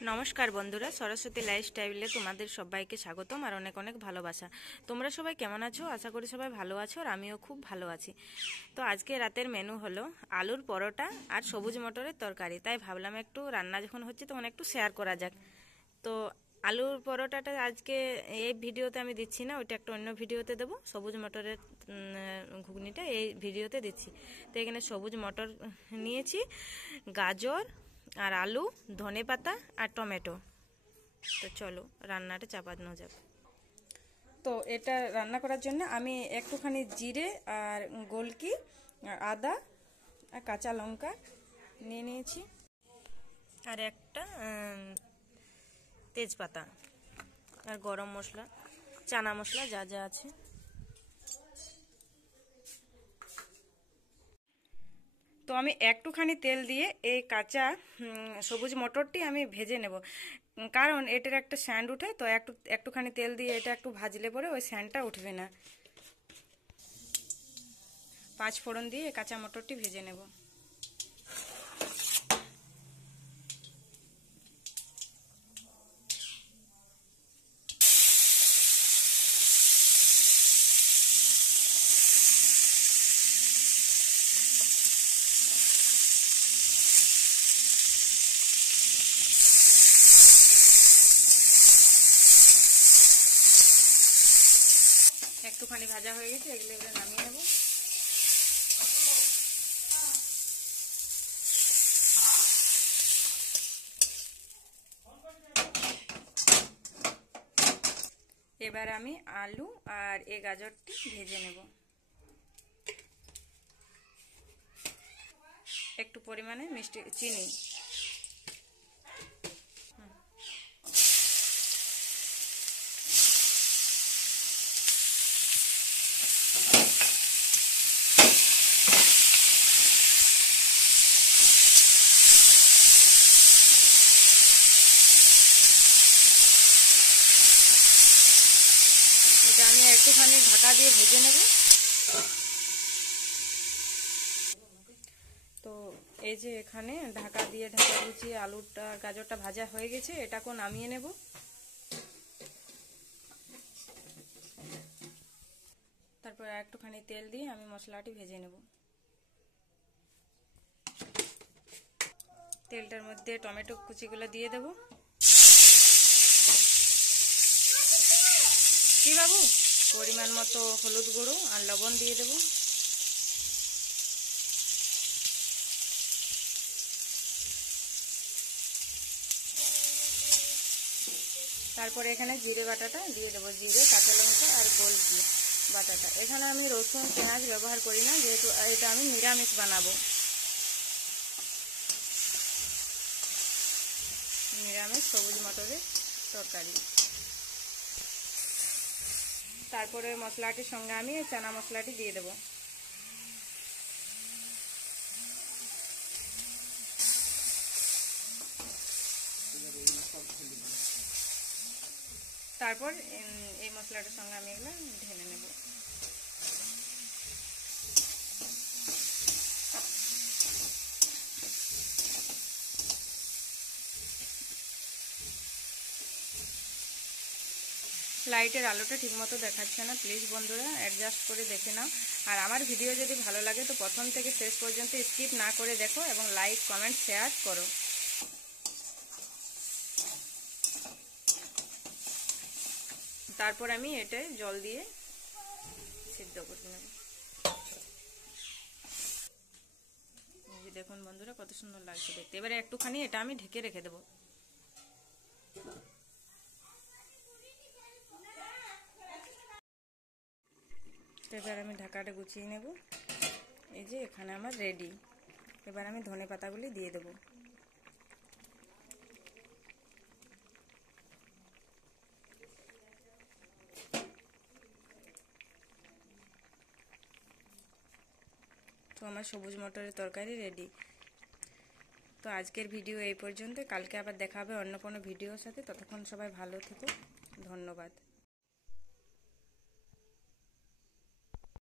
নমস্কার বন্ধুরা, সরস্বতী লাইফস্টাইলে তোমাদের সবাইকে স্বাগতম আর অনেক অনেক ভালোবাসা। তোমরা সবাই কেমন আছো? আশা করি সবাই ভালো আছো আর আমিও খুব ভালো আছি। তো আজকে রাতের মেনু হলো আলুর পরোটা আর সবুজ মটরের তরকারি। তাই ভাবলাম একটু রান্না যখন হচ্ছে তখন একটু শেয়ার করা যাক। তো আলুর পরোটাটা আজকে এই ভিডিওতে আমি দিচ্ছি না, ওইটা একটা অন্য ভিডিওতে দেবো। সবুজ মটরের ঘুগনিটা এই ভিডিওতে দিচ্ছি। তো এখানে সবুজ মটর নিয়েছি, গাজর আর আলু, ধনেপাতা আর টমেটো। তো চলো রান্নাটা চাপানো যাক। তো এটা রান্না করার জন্য আমি একটুখানি জিরে আর গোলকি আর আদা আর কাঁচা লঙ্কা নিয়ে নিয়েছি, আর একটা তেজপাতা আর গরম মশলা, চানা মশলা যা যা আছে। তো আমি একটুখানি তেল দিয়ে এই কাঁচা সবুজ মটরটি আমি ভেজে নেব, কারণ এটার একটা স্যান্ড উঠে। তো একটুখানি তেল দিয়ে এটা একটু ভাজলে পরে ওই স্যান্ডটা উঠবে না। 5 ফোড়ন দিয়ে কাঁচা মটরটি ভেজে নেব। একটুখানি ভাজা হয়ে গেছে, এগুলো এবার নামিয়ে নেব। এবার আমি আলু আর এই গাজরটি ভেজে নেব। একটু পরিমাণে মিষ্টি চিনি। এটা আমি একটুখানি ঢাকা দিয়ে ভেজে নেব। তো এই যে এখানে ঢাকা গুছিয়ে আলুটা গাজরটা ভাজা হয়ে গেছে, এটাকেও নামিয়ে নেব। তারপর একটুখানি তেল দিয়ে আমি মশলাটি ভেজে নেব। তেলটার মধ্যে টমেটো কুচিগুলো দিয়ে দেব। কি বাবু, পরিমাণ মতো হলুদ গুঁড়ো আর লবণ দিয়ে দেব। তারপরে এখানে জিরে বাটাটা দিয়ে দেবো, জিরে, কাঁচা লঙ্কা আর গোলকি বাটাটা। এখানে আমি রসুন পেঁয়াজ ব্যবহার করি না, যেহেতু এটা আমি নিরামিষ বানাবো। নিরামিষ সবুজ মটরের তরকারি। তারপরে মশলাটির সঙ্গে আমি চানা মশলাটি দিয়ে দেব। তারপর এই মশলাটার সঙ্গে আমি এগুলো ঢেলে নেব। লাইটের আলোটা ঠিকমতো দেখাচ্ছে না, প্লিজ বন্ধুরা অ্যাডজাস্ট করে দেখে নাও। আর আমার ভিডিও যদি ভালো লাগে তো প্রথম থেকে শেষ পর্যন্ত স্কিপ না করে দেখো এবং লাইক, কমেন্ট, শেয়ার করো। তারপর আমি এটা জল দিয়ে সিদ্ধ করে নেব। দেখুন বন্ধুরা কত সুন্দর লাগছে দেখতে। এবারে একটুখানি এটা আমি ঢেকে রেখে দেবো। এবার আমি ঢাকাটা গুছিয়ে নেব। এই যে এখানে আমার রেডি। এবার আমি ধনে পাতাগুলি দিয়ে দেব। তো আমার সবুজ মটরের তরকারি রেডি। তো আজকের ভিডিও এই পর্যন্ত। কালকে আবার দেখা হবে অন্য কোনো ভিডিওর সাথে। ততক্ষণ সবাই ভালো থেকো। ধন্যবাদ।